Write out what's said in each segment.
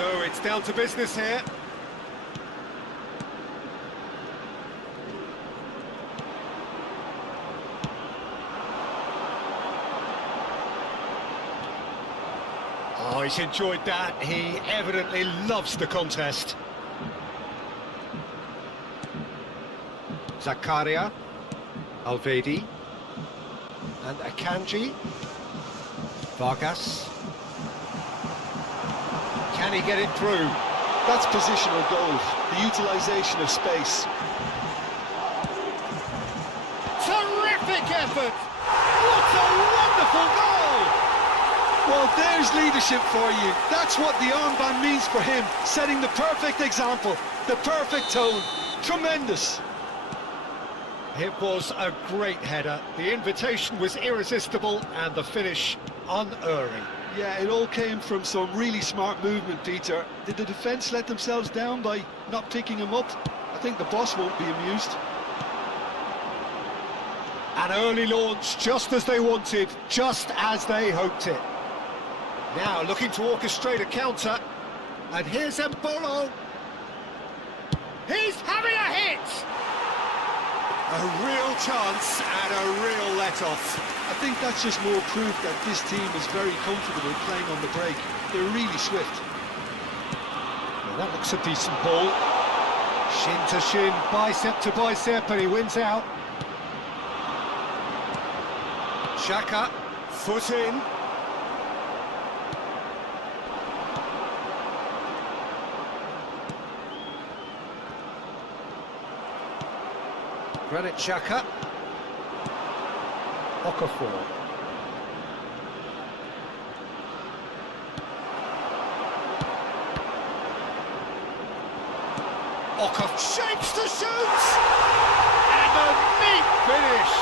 So it's down to business here. Oh, he's enjoyed that. He evidently loves the contest. Zakaria, Alvedi, and Akanji. Vargas. Can he get it through? That's positional goal, the utilisation of space. Terrific effort! What a wonderful goal! Well, there's leadership for you. That's what the armband means for him, setting the perfect example, the perfect tone. Tremendous. It was a great header. The invitation was irresistible and the finish unerring. Yeah, it all came from some really smart movement, Peter. Did the defence let themselves down by not picking him up? I think the boss won't be amused. An early launch, just as they wanted, just as they hoped it. Now looking to orchestrate a counter, and here's Mbolo. He's having a hit! A real chance and a real let-off. I think that's just more proof that this team is very comfortable playing on the break. They're really swift. Well, that looks a decent ball. Shin to shin, bicep to bicep, and he wins out. Xhaka, foot in. Granit Xhaka. Okafor. Okafor shapes to shoot! And a neat finish!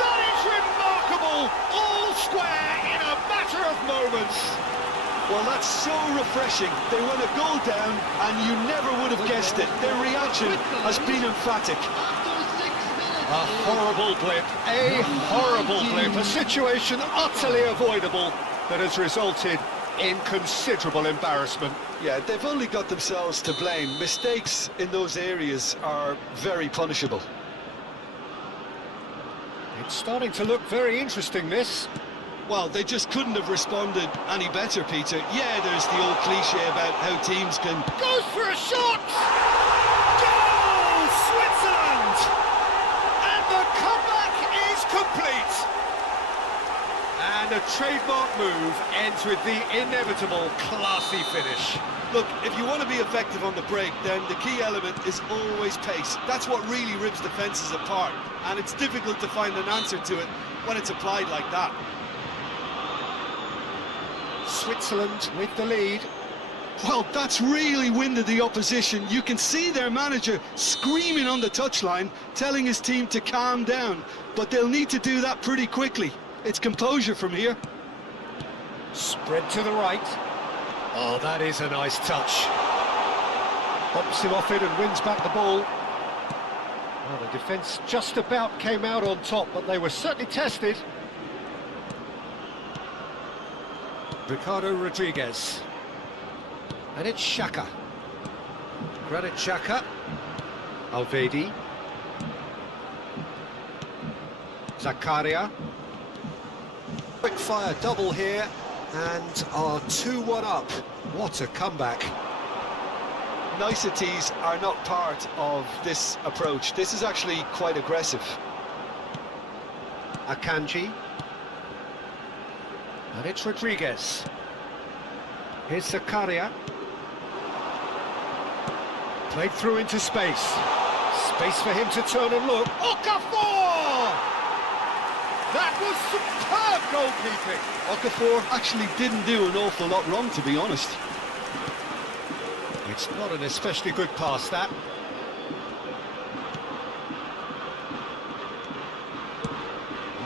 That is remarkable! All square in a matter of moments! Well, that's so refreshing. They went a goal down, and you never would have guessed it. Their reaction has been emphatic. A horrible blip, a situation utterly avoidable that has resulted in considerable embarrassment. Yeah, they've only got themselves to blame. Mistakes in those areas are very punishable. It's starting to look very interesting, this. Well, they just couldn't have responded any better, Peter. Yeah, there's the old cliche about how teams can... Goes for a shot! Goal! Switzerland! And the comeback is complete! And a trademark move ends with the inevitable classy finish. Look, if you want to be effective on the break, then the key element is always pace. That's what really rips defences apart, and it's difficult to find an answer to it when it's applied like that. Switzerland with the lead. Well, that's really winded the opposition. You can see their manager screaming on the touchline, telling his team to calm down, but they'll need to do that pretty quickly. It's composure from here. Spread to the right. Oh, that is a nice touch. Pops him off it and wins back the ball. Well, the defence just about came out on top, but they were certainly tested. Ricardo Rodriguez. And it's Xhaka. Granit Xhaka. Alvedi. Zakaria. Quick fire double here, and are 2-1 up. What a comeback. Niceties are not part of this approach. This is actually quite aggressive. Akanji. And it's Rodriguez. Here's Zakaria. Played through into space. Space for him to turn and look. Okafor! That was superb goalkeeping. Okafor actually didn't do an awful lot wrong, to be honest. It's not an especially good pass, that.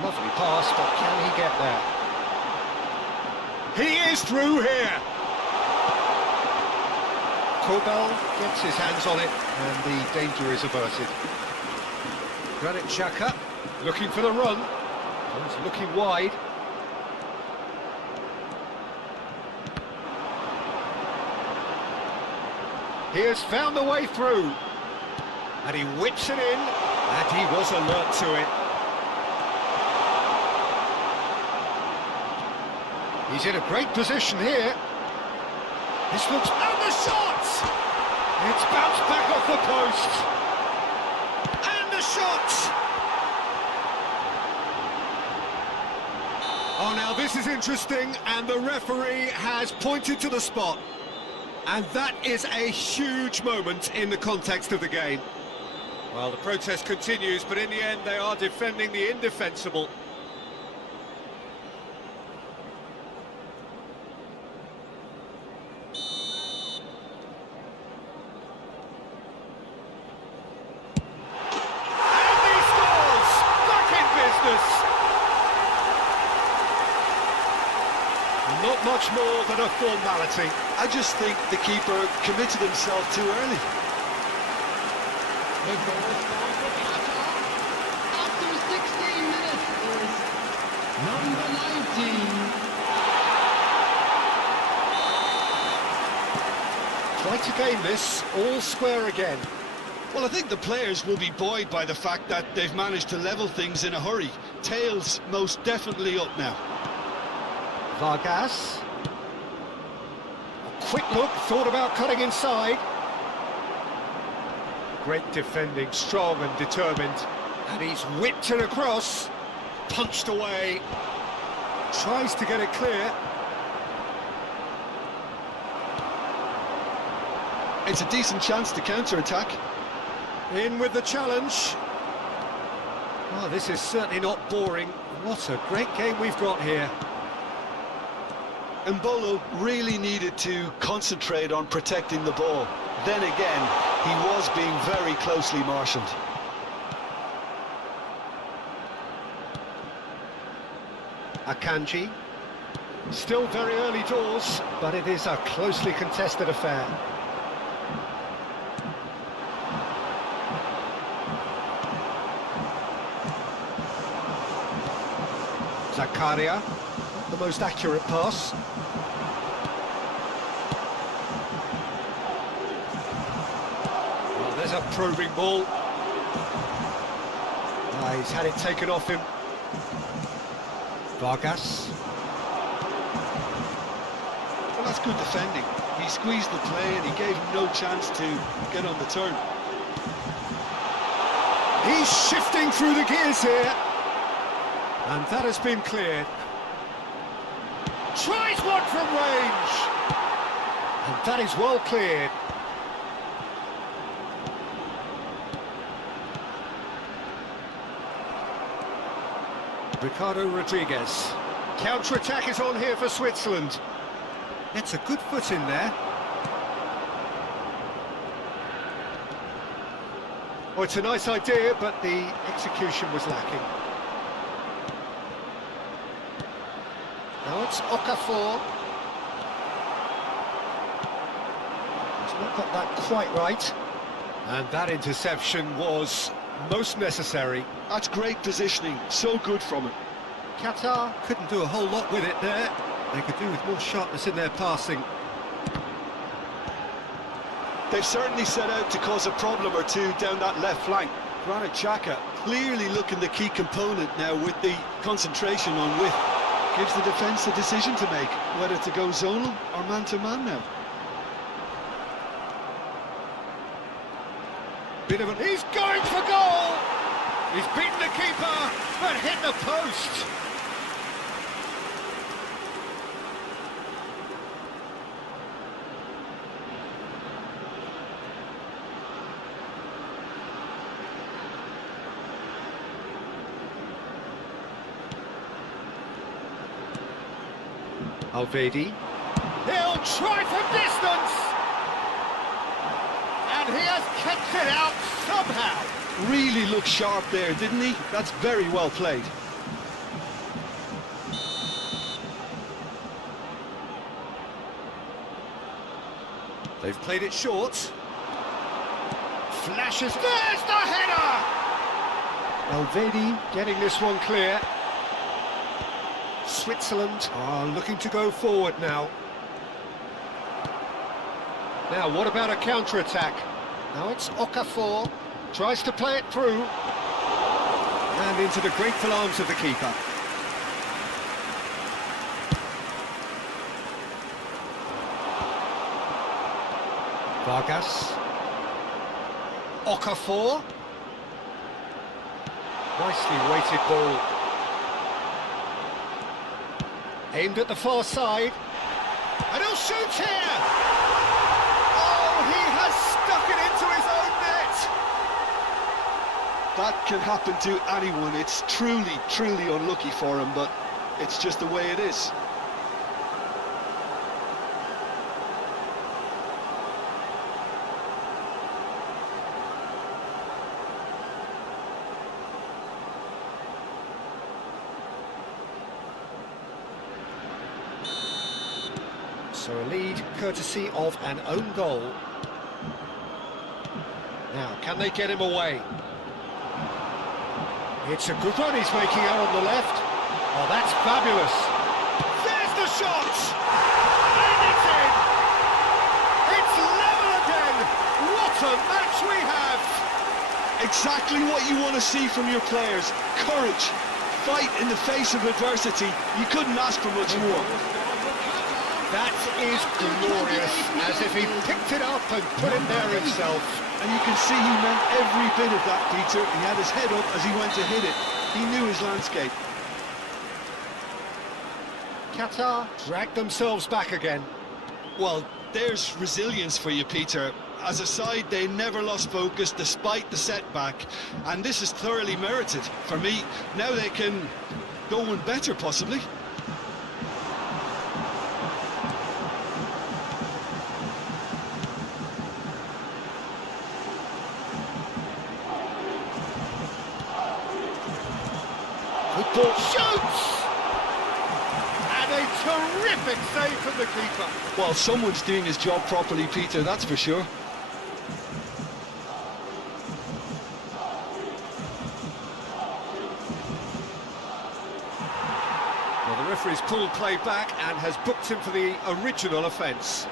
Lovely pass, but can he get there? He is through here. Kobel gets his hands on it, and the danger is averted. Granit Xhaka looking for the run. He's looking wide. He has found the way through. And he whips it in, and he was alert to it. He's in a great position here. This looks... And the shot! It's bounced back off the post. And the shot! Oh, now this is interesting, and the referee has pointed to the spot. And that is a huge moment in the context of the game. Well, the protest continues, but in the end they are defending the indefensible. And he scores! Back in business! Not much more than a formality. I just think the keeper committed himself too early. The goal scored for Qatar after 16 minutes is number 19. Try to gain this, all square again. Well, I think the players will be buoyed by the fact that they've managed to level things in a hurry. Tails most definitely up now. Vargas. A quick look, thought about cutting inside. Great defending, strong and determined. And he's whipped it across. Punched away. Tries to get it clear. It's a decent chance to counter-attack. In with the challenge. Oh, this is certainly not boring. What a great game we've got here. Mbolo really needed to concentrate on protecting the ball. Then again, he was being very closely marshalled. Akanji. Still very early doors, but it is a closely contested affair. Zakaria, not the most accurate pass. Well, there's a probing ball. He's had it taken off him. Vargas. Well, that's good defending. He squeezed the play and he gave him no chance to get on the turn. He's shifting through the gears here. And that has been cleared. Tries one from range. And that is well cleared. Ricardo Rodriguez. Counter-attack is on here for Switzerland. It's a good foot in there. Oh, it's a nice idea, but the execution was lacking. Now it's Okafor. He's not got that quite right. And that interception was most necessary. That's great positioning, so good from him. Qatar couldn't do a whole lot with it there. They could do with more sharpness in their passing. They've certainly set out to cause a problem or two down that left flank. Granit Xhaka clearly looking the key component now with the concentration on width. Gives the defence a decision to make, whether to go zonal or man-to-man now. Bit of he's going for goal! He's beaten the keeper, but hit the post. Alvedi. He'll try from distance! And he has kept it out somehow. Really looked sharp there, didn't he? That's very well played. They've played it short. Flashes. There's the header! Alvedi getting this one clear. Switzerland are looking to go forward now. Now, what about a counter-attack? Now it's Okafor, tries to play it through. And into the grateful arms of the keeper. Vargas. Okafor. Nicely weighted ball. Aimed at the far side. And he'll shoot here! Oh, he has stuck it into his own net! That can happen to anyone. It's truly, truly unlucky for him, but it's just the way it is. So a lead courtesy of an own goal. Now, can they get him away? It's a good run he's making out on the left. Oh, that's fabulous. There's the shot! And it's in! It's level again! What a match we have! Exactly what you want to see from your players. Courage, fight in the face of adversity. You couldn't ask for much more. That is glorious, as if he picked it up and put it there himself. And you can see he meant every bit of that, Peter. He had his head up as he went to hit it. He knew his landscape. Qatar dragged themselves back again. Well, there's resilience for you, Peter. As a side, they never lost focus despite the setback. And this is thoroughly merited. For me, now they can go one better, possibly. Ball shoots! And a terrific save from the keeper. Well, someone's doing his job properly, Peter, that's for sure. Well, the referee's pulled play back and has booked him for the original offence.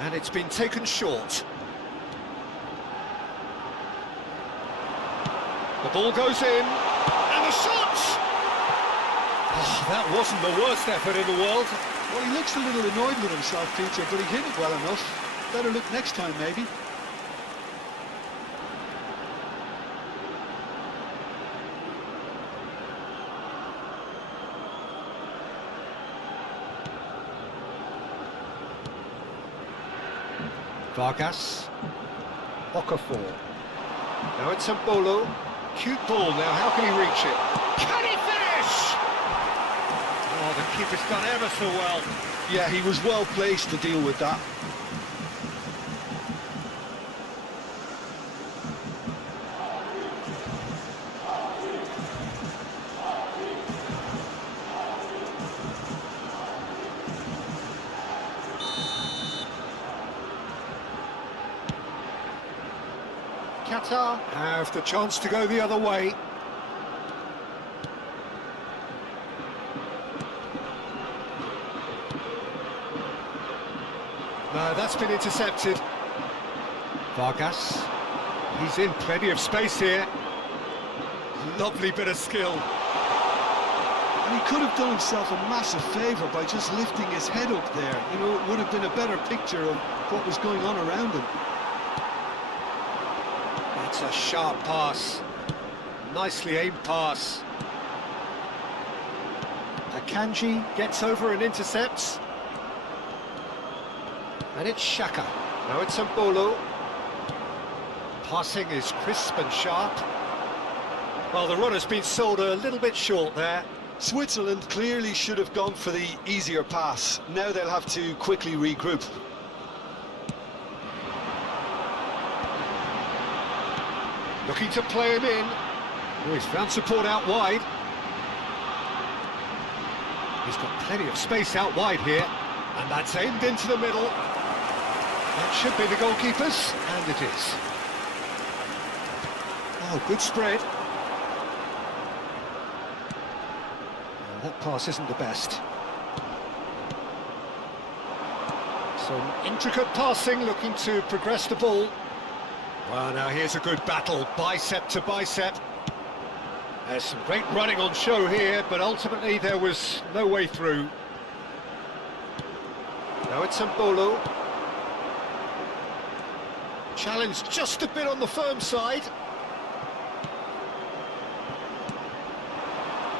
And it's been taken short. The ball goes in, and the shot! Oh, that wasn't the worst effort in the world. Well, he looks a little annoyed with himself, Peter, but he hit it well enough. Better look next time, maybe. Vargas. Okafor. Now it's Mbolo. Cute ball now, how can he reach it? Can he finish? Oh, the keeper's done ever so well. Yeah, he was well placed to deal with that. Qatar have the chance to go the other way. No, that's been intercepted. Vargas. He's in plenty of space here. Lovely bit of skill. And he could have done himself a massive favour by just lifting his head up there. You know, it would have been a better picture of what was going on around him. That's a sharp pass. Nicely aimed pass. Akanji gets over and intercepts. And it's Xhaka. Now it's Mbolo. Passing is crisp and sharp. Well, the run has been sold a little bit short there. Switzerland clearly should have gone for the easier pass. Now they'll have to quickly regroup. Looking to play him in. Oh, he's found support out wide. He's got plenty of space out wide here. And that's aimed into the middle. That should be the goalkeeper's, and it is. Oh, good spread. That pass isn't the best. Some intricate passing, looking to progress the ball. Well, now here's a good battle, bicep to bicep. There's some great running on show here, but ultimately there was no way through. Now it's Mbolo. Challenge just a bit on the firm side.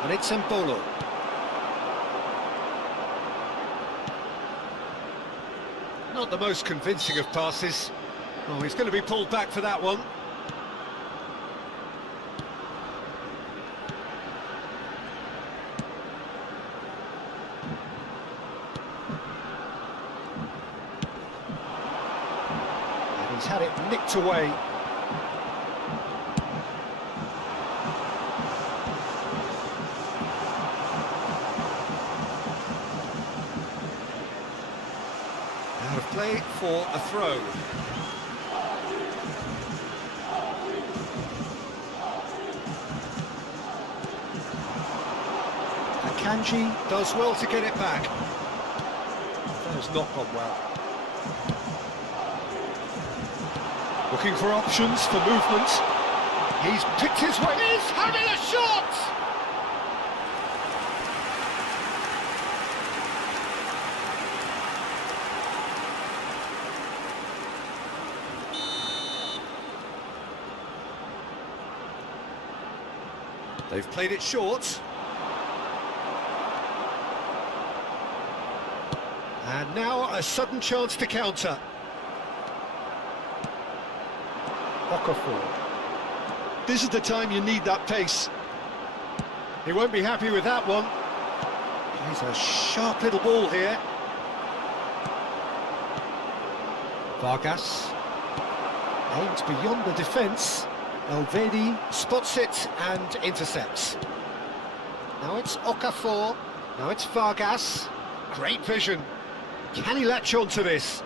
And it's Mbolo. Not the most convincing of passes. Oh, he's going to be pulled back for that one. And he's had it nicked away. Out of play for a throw. Kanji does well to get it back. That has not gone well. Looking for options for movement. He's picked his way. He's having a shot! They've played it short. And now a sudden chance to counter. Okafor. This is the time you need that pace. He won't be happy with that one. He's a sharp little ball here. Vargas. Aimed beyond the defence. Elvedi spots it and intercepts. Now it's Okafor. Now it's Vargas. Great vision. Can he latch on to this?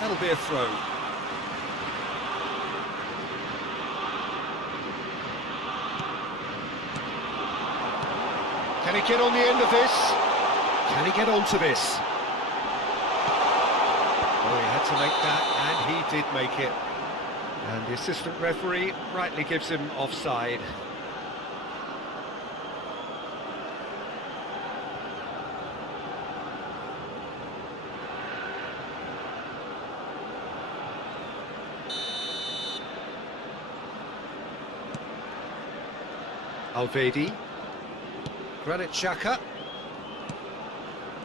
That'll be a throw. Can he get on the end of this? Can he get onto this? Oh, he had to make that, and he did make it. And the assistant referee rightly gives him offside. Alvedi. Granit Xhaka.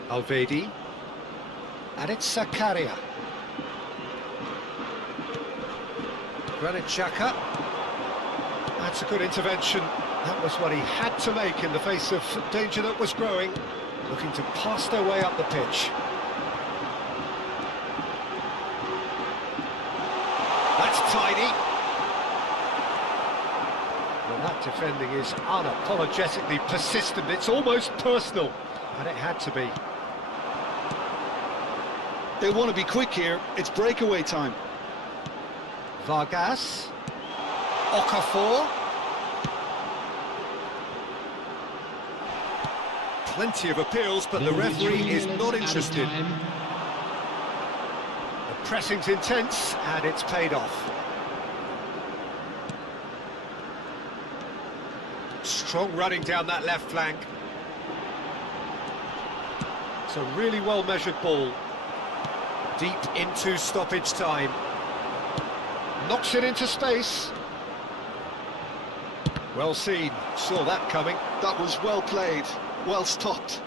Alvedi. And it's Zakaria. Granit Xhaka. That's a good intervention. That was what he had to make in the face of danger that was growing. Looking to pass their way up the pitch. That's tidy. Well, that defending is unapologetically persistent. It's almost personal, and it had to be. They want to be quick here. It's breakaway time. Vargas. Okafor. Plenty of appeals, but the referee is not interested. The pressing's intense, and it's paid off. Strong running down that left flank. It's a really well-measured ball. Deep into stoppage time. Knocks it into space. Well seen, saw that coming. That was well played, well stopped.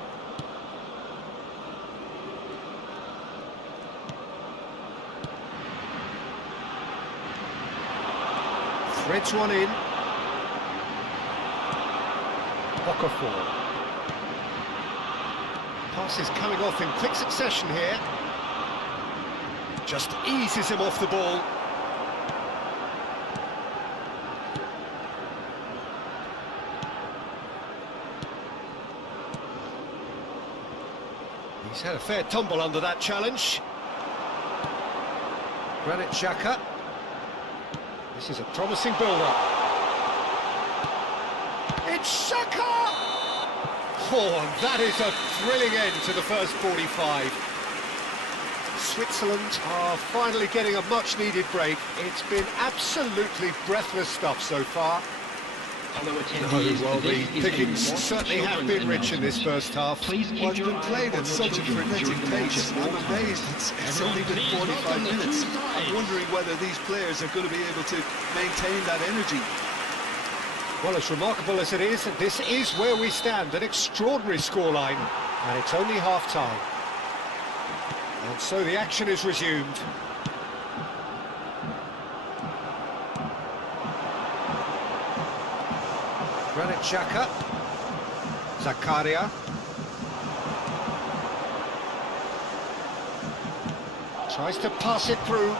Threads one in. Okafor. Passes coming off in quick succession here. Just eases him off the ball. He's had a fair tumble under that challenge. Granit Xhaka. This is a promising build-up. It's Xhaka! Oh, and that is a thrilling end to the first 45. Switzerland are finally getting a much-needed break. It's been absolutely breathless stuff so far. Well, the pickings certainly have been rich in this first half. Well, it's been played at such a frenetic pace. I'm amazed it's only been 45 minutes. I'm wondering whether these players are going to be able to maintain that energy. Well, as remarkable as it is, this is where we stand, an extraordinary scoreline, and it's only half-time. And so the action is resumed. Granit Xhaka. Zakaria. Tries to pass it through.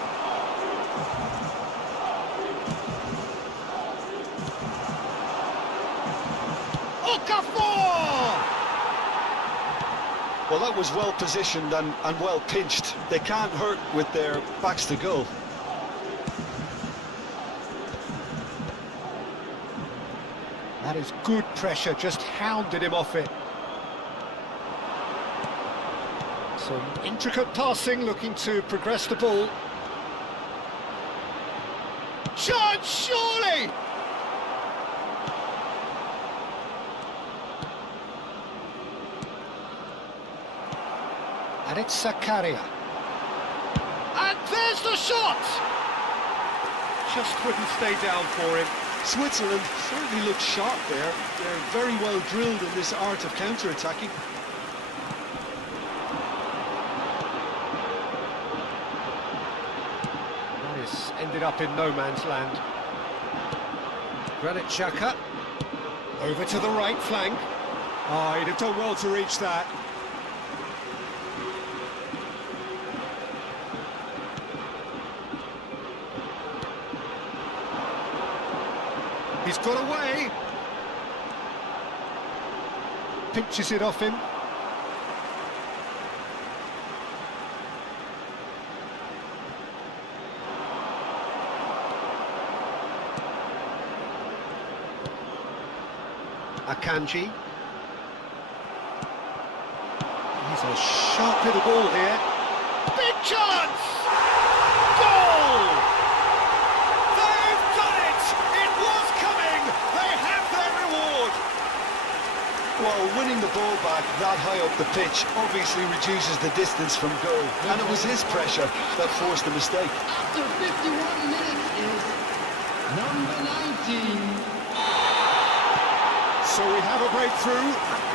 Well, that was well positioned and well pinched. They can't hurt with their backs to goal. That is good pressure, just hounded him off it. Some intricate passing, looking to progress the ball. Chance, surely! And it's Zakaria. And there's the shot! Just wouldn't stay down for him. Switzerland certainly look sharp there. They're very well drilled in this art of counter-attacking. That is ended up in no man's land. Granit Xhaka. Over to the right flank. Oh, he'd have done well to reach that. He's got away. Pinches it off him. Akanji. He's a sharp little ball here. Big chance! Goal! They've done it! It was coming! They have their reward! Well, winning the ball back that high up the pitch obviously reduces the distance from goal. And it was his pressure that forced the mistake. After 51 minutes is number 19. So we have a breakthrough.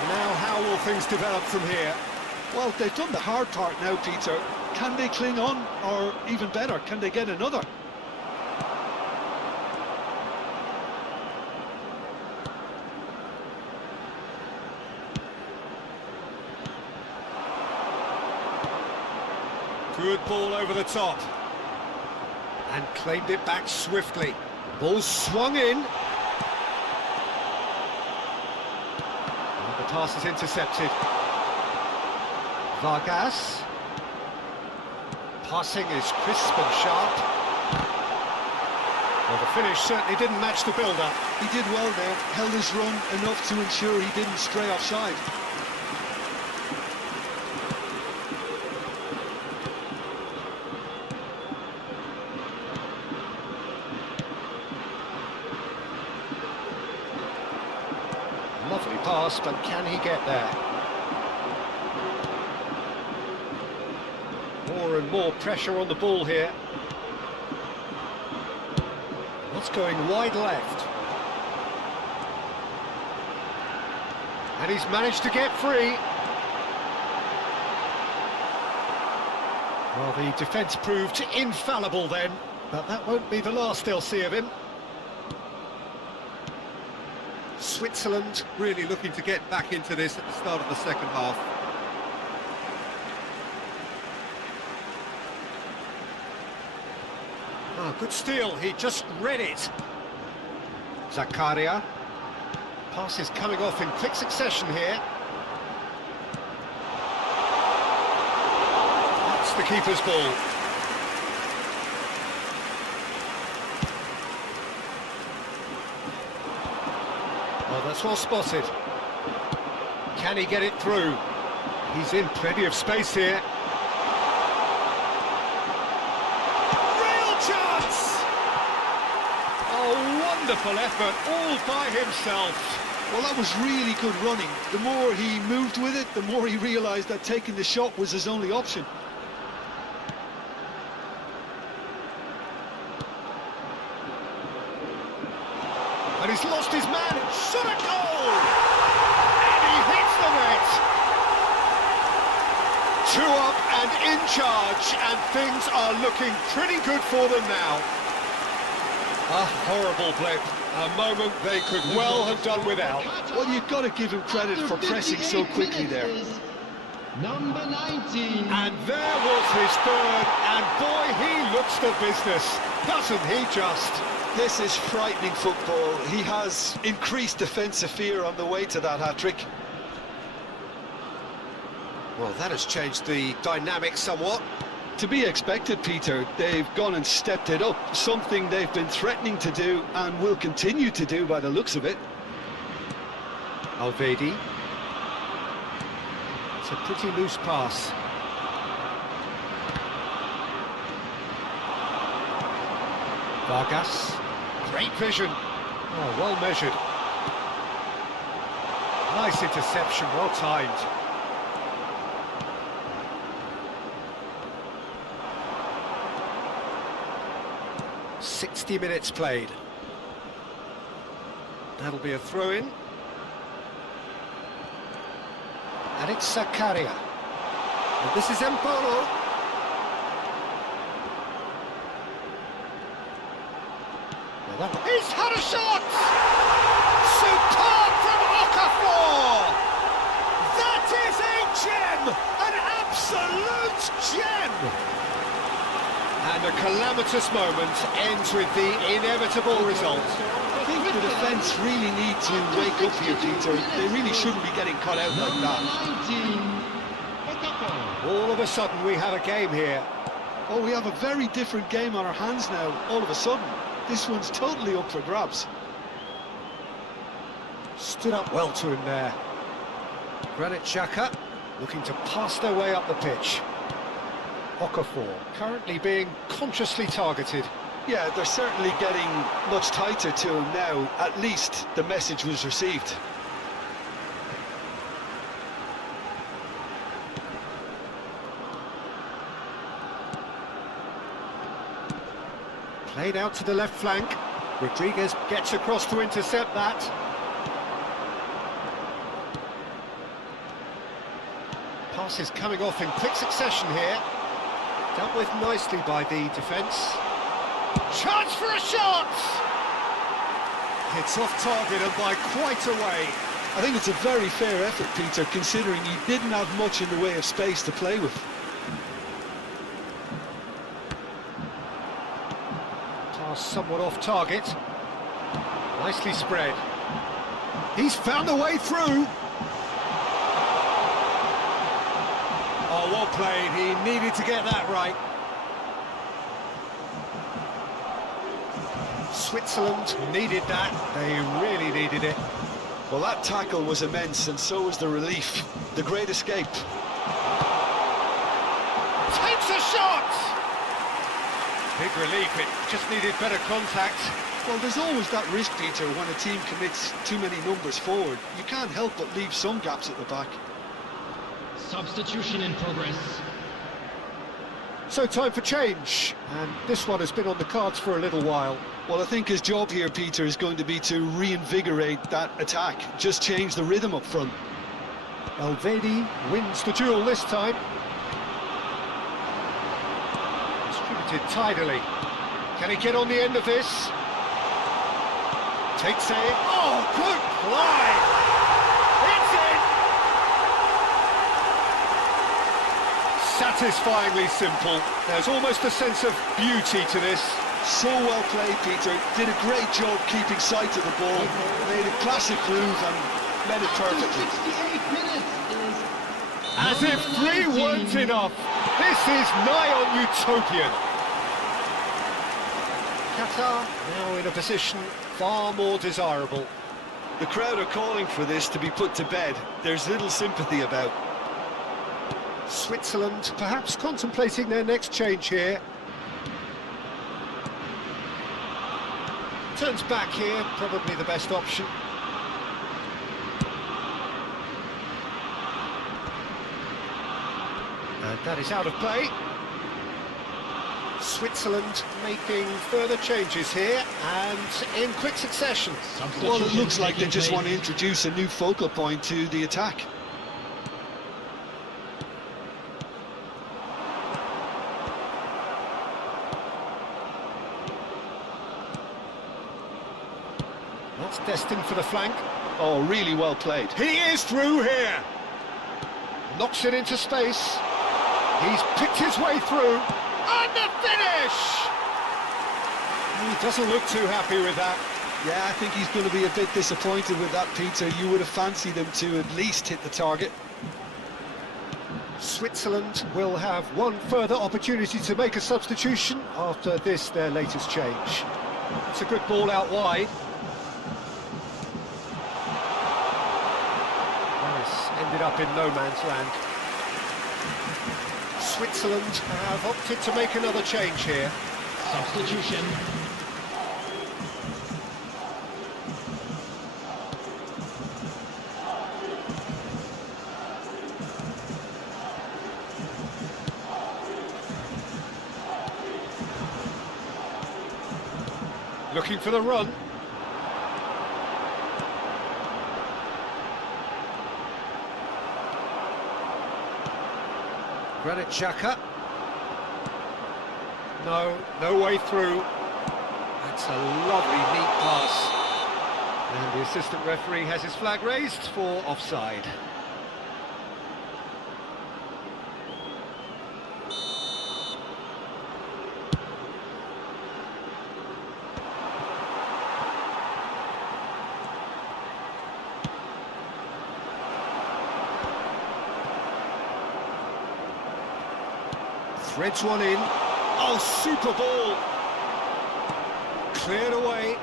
Now how will things develop from here? Well, they've done the hard part now, Peter. Can they cling on? Or even better, can they get another? Good ball over the top. And claimed it back swiftly. Ball swung in. And the pass is intercepted. Vargas. Passing is crisp and sharp. Well, the finish certainly didn't match the build-up. He did well there, held his run enough to ensure he didn't stray offside. Lovely pass, but can he get there? More and more pressure on the ball here. That's going wide left. And he's managed to get free. Well, the defence proved infallible then, but that won't be the last they'll see of him. Switzerland really looking to get back into this at the start of the second half. Oh, good steal, he just read it. Zakaria. Pass is coming off in quick succession here. That's the keeper's ball. That's well spotted. Can he get it through? He's in plenty of space here. Real chance! Oh, wonderful effort, all by himself. Well, that was really good running. The more he moved with it, the more he realised that taking the shot was his only option. And he's lost his man. Shot a goal! And he hits the net. 2 up and in charge, and things are looking pretty good for them now. A horrible blip. A moment they could well have done without. Well, you've got to give him credit for pressing so quickly there. Number 19. And there was his third, and boy, he looks the business, doesn't he just? This is frightening football. He has increased defensive fear on the way to that hat-trick. Well, that has changed the dynamic somewhat. To be expected, Peter. They've gone and stepped it up, something they've been threatening to do and will continue to do by the looks of it. Alvedi. It's a pretty loose pass. Vargas. Great vision. Oh, well measured. Nice interception, well timed. "60 minutes played. That'll be a throw-in. And it's Zakaria. And this is Empolo. He's had a shot! Superb from Okafor! That is a gem! An absolute gem! And a calamitous moment ends with the inevitable result. I think the defence really need to wake up here, Peter. They really shouldn't be getting caught out like that. 19. All of a sudden we have a game here. Oh, we have a very different game on our hands now, all of a sudden. This one's totally up for grabs. Stood up well to him there. Granit Xhaka looking to pass their way up the pitch. Okafor currently being consciously targeted. Yeah, they're certainly getting much tighter to him now. At least the message was received. Played out to the left flank. Rodriguez gets across to intercept that. Passes coming off in quick succession here. Dealt with nicely by the defence. Chance for a shot! It's off target and by quite a way. I think it's a very fair effort, Peter, considering he didn't have much in the way of space to play with. Pass somewhat off target. Nicely spread. He's found a way through. Oh, well played. He needed to get that right. Switzerland needed that. They really needed it. Well, that tackle was immense, and so was the relief. The great escape. Takes a shot! Big relief. It just needed better contact. Well, there's always that risk, Peter, when a team commits too many numbers forward. You can't help but leave some gaps at the back. Substitution in progress. So time for change, and this one has been on the cards for a little while. Well, I think his job here, Peter, is going to be to reinvigorate that attack. Just change the rhythm up front. Alvedi wins the duel this time. Distributed tidily. Can he get on the end of this? Takes a... Oh, good play! It's in! Satisfyingly simple. There's almost a sense of beauty to this. So well played, Peter. Did a great job keeping sight of the ball. Made a classic move and met it perfectly. 68 minutes is As if 3 weren't enough. This is nigh on utopian. Qatar now in a position far more desirable. The crowd are calling for this to be put to bed. There's little sympathy about. Switzerland perhaps contemplating their next change here. Turns back here, probably the best option. And that is out of play. Switzerland making further changes here and in quick succession. Well, it looks like they just want to introduce a new focal point to the attack. That's destined for the flank. Oh, really well played. He is through here. Knocks it into space. He's picked his way through. And the finish! He doesn't look too happy with that. Yeah, I think he's going to be a bit disappointed with that, Peter. You would have fancied him to at least hit the target. Switzerland will have one further opportunity to make a substitution after this, their latest change. It's a good ball out wide. This ended up in no man's land. Switzerland have opted to make another change here. Substitution. Looking for the run. Granit Xhaka. No way through. That's a lovely neat pass. And the assistant referee has his flag raised for offside. Threads one in. Oh, super ball! Cleared away.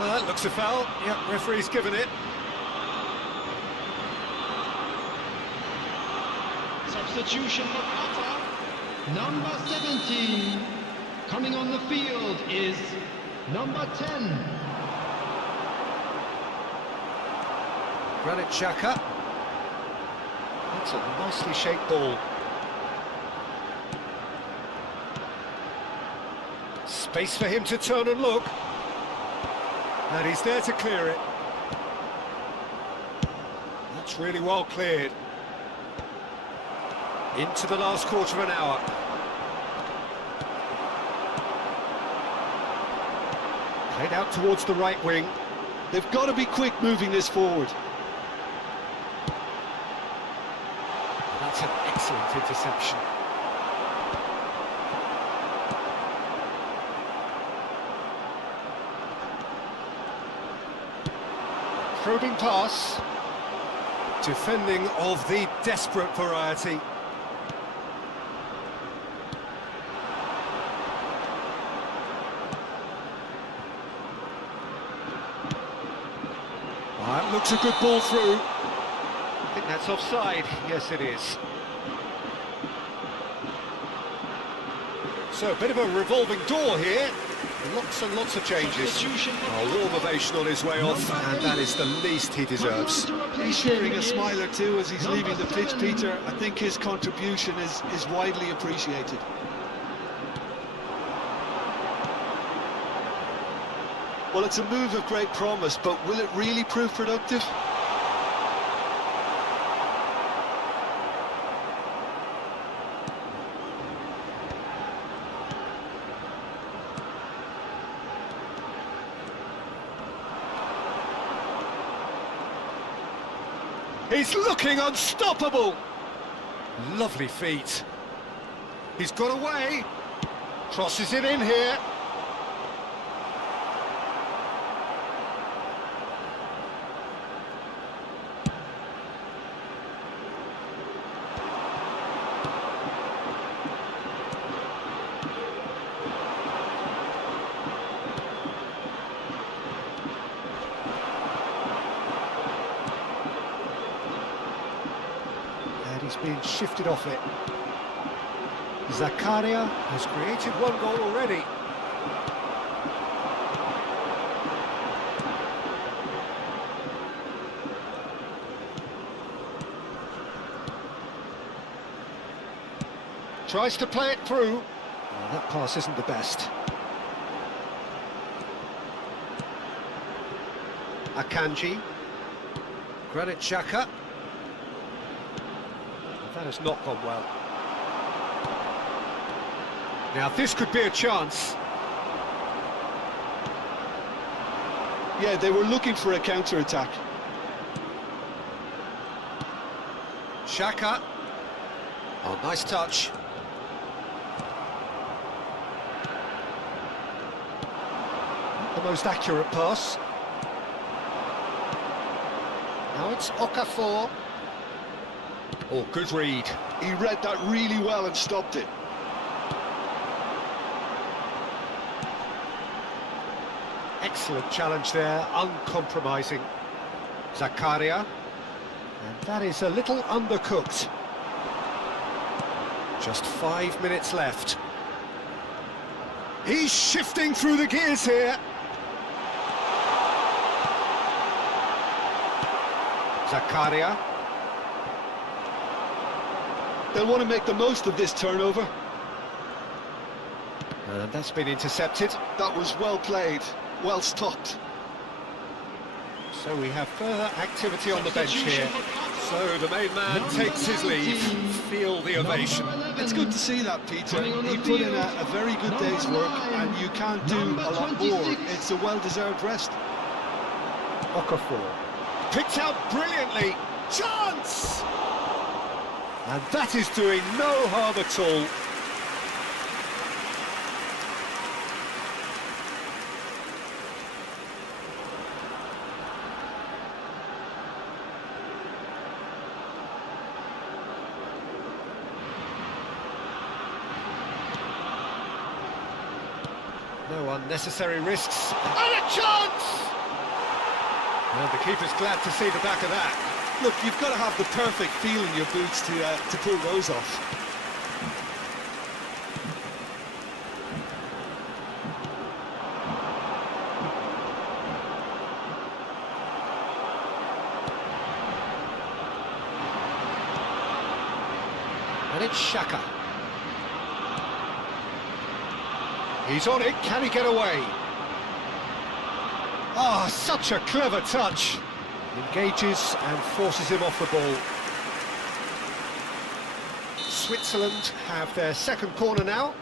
Well, that looks a foul. Yep, referee's given it. Substitution for Qatar. Number 17 coming on the field is number 10. Granit Xhaka. That's a nicely shaped ball. Space for him to turn and look. And he's there to clear it. That's really well cleared. Into the last quarter of an hour. Played out towards the right wing. They've got to be quick moving this forward. That's an excellent interception. Probing pass. Defending of the desperate variety. That looks a good ball through. I think that's offside. Yes, it is. So, a bit of a revolving door here. Lots and lots of changes. A warm ovation on his way off, and that is the least he deserves. He's sharing a smile or two as he's leaving the pitch, Peter. I think his contribution is widely appreciated. Well, it's a move of great promise, but will it really prove productive? He's looking unstoppable! Lovely feet. He's got away. Crosses it in here. been shifted off it. Zakaria has created one goal already. Tries to play it through. Oh, that pass isn't the best. Akanji. Granit Xhaka. That has not gone well. Now this could be a chance. Yeah, they were looking for a counter-attack. Xhaka. Oh, nice touch. Not the most accurate pass. Now it's Okafor. Oh, good read. He read that really well and stopped it. Excellent challenge there, uncompromising. Zakaria. And that is a little undercooked. Just 5 minutes left. He's shifting through the gears here. Zakaria. They'll want to make the most of this turnover. And that's been intercepted. That was well played, well stopped. So we have further activity on the bench here. So the main man takes his leave. Feel the ovation. It's good to see that, Peter. He put in a very good day's work, and you can't do a lot more. It's a well-deserved rest. Okafor. Picked out brilliantly. Chance! And that is doing no harm at all. No unnecessary risks. And a chance! And the keeper's glad to see the back of that. Look, you've got to have the perfect feel in your boots to pull those off. And it's Xhaka. He's on it, can he get away? Ah, oh, such a clever touch. Engages and forces him off the ball. Switzerland have their second corner now.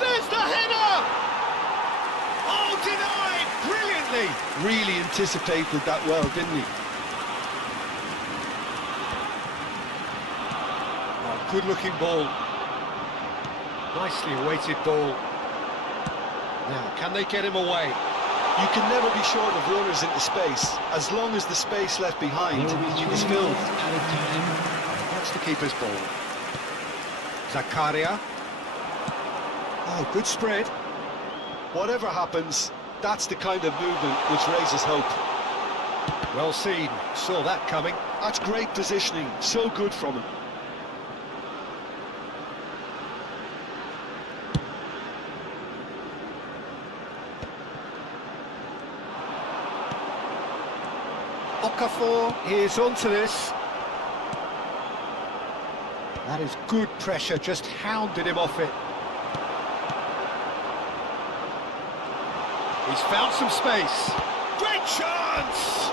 There's the header! Oh, denied! Brilliantly! Really anticipated that well, didn't he? Oh, good-looking ball. Nicely weighted ball. Now, can they get him away? You can never be short of runners into space, as long as the space left behind is filled. That's the keeper's ball. Zakaria. Oh, good spread. Whatever happens, that's the kind of movement which raises hope. Well seen, saw that coming. That's great positioning, so good from him. Okafor is onto this. That is good pressure, just hounded him off it. He's found some space. Great chance!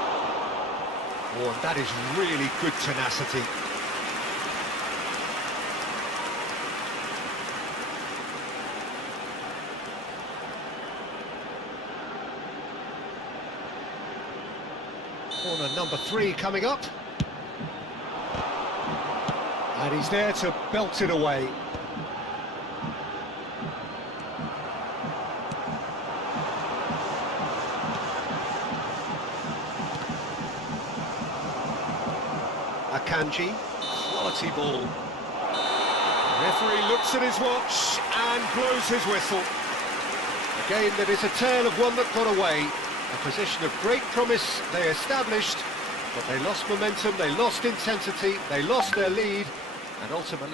Oh, and that is really good tenacity. Corner number 3 coming up. And he's there to belt it away. Akanji, quality ball. The referee looks at his watch and blows his whistle. A game that is a tale of one that got away. A position of great promise they established, But they lost momentum, they lost intensity, they lost their lead, and ultimately